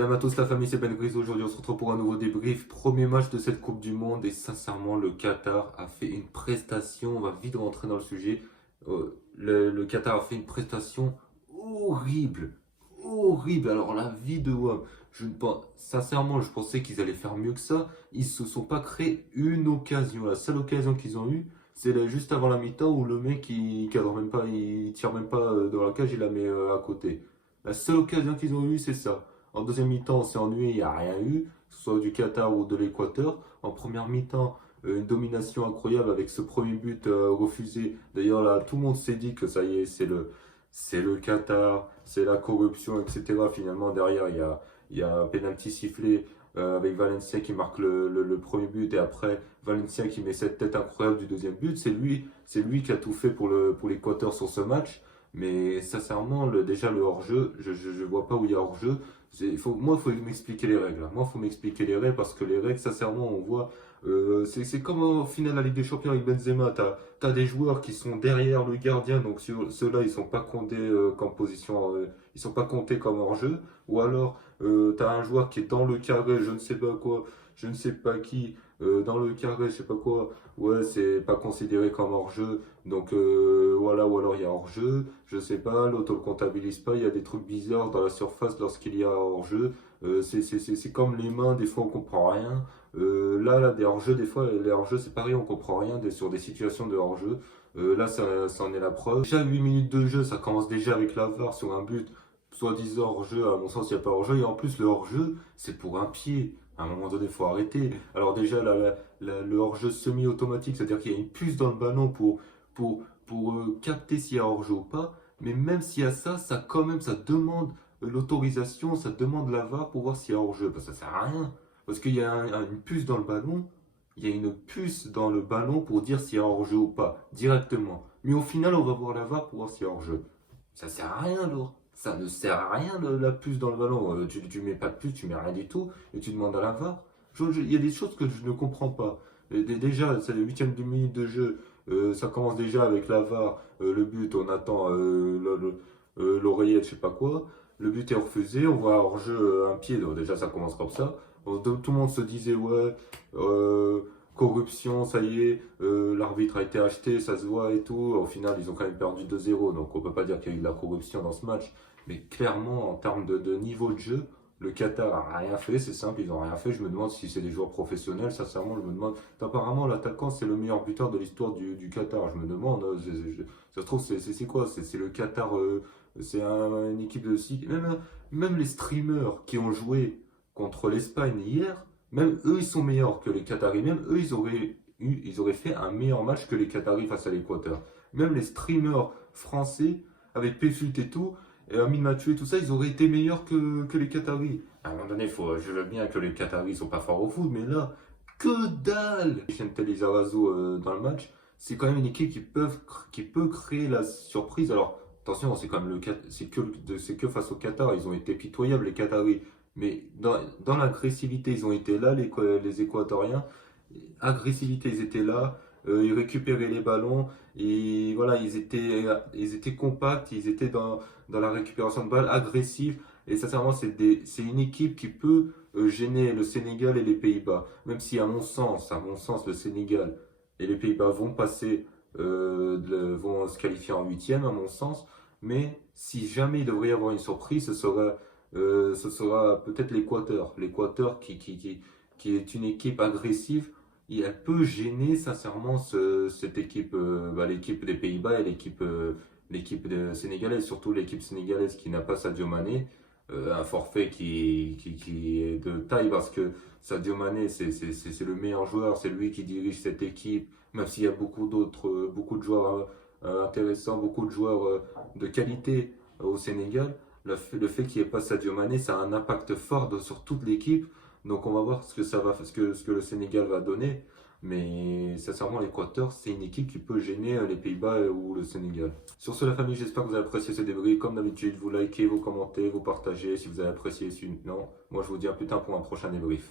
Salut à tous la famille, c'est Ben Grisou. Aujourd'hui on se retrouve pour un nouveau débrief. Premier match de cette Coupe du Monde et sincèrement le Qatar a fait une prestation, on va vite rentrer dans le sujet. Le Qatar a fait une prestation horrible. Horrible. Alors la vie de WAM, sincèrement je pensais qu'ils allaient faire mieux que ça. Ils se sont pas créé une occasion. La seule occasion qu'ils ont eue, c'est juste avant la mi-temps où le mec il cadre même pas, il tire même pas dans la cage, il la met à côté. La seule occasion qu'ils ont eue c'est ça. En deuxième mi-temps, on s'est ennuyé, il n'y a rien eu, que ce soit du Qatar ou de l'Équateur. En première mi-temps, une domination incroyable avec ce premier but refusé. D'ailleurs, là, tout le monde s'est dit que ça y est, c'est le Qatar, c'est la corruption, etc. Finalement, derrière, il y a un penalty sifflé avec Valencia qui marque le premier but et après Valencia qui met cette tête incroyable du deuxième but. C'est lui qui a tout fait pour l'Équateur sur ce match. Mais sincèrement, déjà le hors-jeu, je vois pas où il y a hors-jeu. Moi, il faut m'expliquer les règles, là. Moi, il faut m'expliquer les règles parce que les règles, sincèrement, on voit. C'est comme en finale de la Ligue des Champions avec Benzema. T'as des joueurs qui sont derrière le gardien, donc ceux-là, ils sont pas comptés comme position. Ils sont pas comptés comme hors-jeu. Ou alors, t'as un joueur qui est dans le carré, je ne sais pas quoi, je ne sais pas qui, dans le carré, je sais pas quoi. Ouais, c'est pas considéré comme hors-jeu. Donc voilà, ou alors il y a hors-jeu, je sais pas, l'auto le comptabilise pas, il y a des trucs bizarres dans la surface lorsqu'il y a hors-jeu. C'est comme les mains, des fois on comprend rien. Là, des hors-jeux, des fois, les hors-jeux c'est pareil, on comprend rien sur des situations de hors-jeu. Là, ça en est la preuve. Déjà 8 minutes de jeu, ça commence déjà avec la VAR sur un but, soi-disant hors-jeu, à mon sens il n'y a pas hors-jeu. Et en plus, le hors-jeu, c'est pour un pied. À un moment donné, il faut arrêter. Alors déjà, le hors-jeu semi-automatique, c'est-à-dire qu'il y a une puce dans le ballon pour capter s'il y a hors-jeu ou pas. Mais même s'il y a ça, quand même, ça demande l'autorisation, ça demande la VAR pour voir s'il y a hors-jeu. Parce que ça sert à rien. Parce qu'il y a une puce dans le ballon, il y a une puce dans le ballon pour dire s'il y a hors-jeu ou pas, directement. Mais au final, on va voir la VAR pour voir s'il y a hors-jeu. Ça sert à rien alors. Ça ne sert à rien la puce dans le ballon. Tu mets pas de puce, tu mets rien du tout et tu demandes à la VAR. Il y a des choses que je ne comprends pas. Déjà, c'est le huitième de minute de jeu. Ça commence déjà avec la VAR. Le but, on attend l'oreillette, je sais pas quoi. Le but est refusé. On voit hors jeu un pied. Donc déjà, ça commence comme ça. Tout le monde se disait, ouais, corruption, ça y est, l'arbitre a été acheté, ça se voit et tout. Au final, ils ont quand même perdu 2-0, donc on peut pas dire qu'il y a eu de la corruption dans ce match. Mais clairement, en termes de niveau de jeu, le Qatar a rien fait, c'est simple, ils ont rien fait. Je me demande si c'est des joueurs professionnels, sincèrement, je me demande. Apparemment, l'attaquant, c'est le meilleur buteur de l'histoire du Qatar. Je me demande, ça se trouve, c'est quoi? C'est le Qatar, c'est une équipe de six. Même les streamers qui ont joué contre l'Espagne hier, même eux, ils sont meilleurs que les Qataris. Même eux, ils auraient fait un meilleur match que les Qataris face à l'Équateur. Même les streamers français, avec Péfut et tout, et Amine Mathieu et tout ça, ils auraient été meilleurs que les Qataris. À un moment donné, je veux bien que les Qataris sont pas forts au foot, mais là, que dalle! Chantel Lizarazu dans le match, c'est quand même une équipe qui peut créer la surprise. Alors, attention, c'est quand même c'est que face au Qatar, ils ont été pitoyables les Qataris. Mais dans l'agressivité, ils ont été là, les Équatoriens. Agressivité, ils étaient là. Ils récupéraient les ballons. Et voilà, ils étaient compacts. Ils étaient dans la récupération de balles, agressifs. Et sincèrement, c'est une équipe qui peut gêner le Sénégal et les Pays-Bas. Même si, à mon sens, le Sénégal et les Pays-Bas vont passer, vont se qualifier en huitième, à mon sens. Mais si jamais il devrait y avoir une surprise, ce sera peut-être l'Équateur. L'Équateur qui est une équipe agressive et elle peut gêner sincèrement cette équipe, l'équipe des Pays-Bas et l'équipe sénégalaise, surtout l'équipe sénégalaise qui n'a pas Sadio Mané. Un forfait qui est de taille parce que Sadio Mané, c'est le meilleur joueur, c'est lui qui dirige cette équipe, même s'il y a beaucoup de joueurs intéressants, beaucoup de joueurs de qualité au Sénégal. Le fait qu'il n'y ait pas Sadio Mané, ça a un impact fort sur toute l'équipe. Donc on va voir ce que le Sénégal va donner. Mais sincèrement, l'Équateur, c'est une équipe qui peut gêner les Pays-Bas ou le Sénégal. Sur ce, la famille, j'espère que vous avez apprécié ce débrief. Comme d'habitude, vous likez, vous commentez, vous partagez si vous avez apprécié. Sinon, moi je vous dis à plus tard pour un prochain débrief.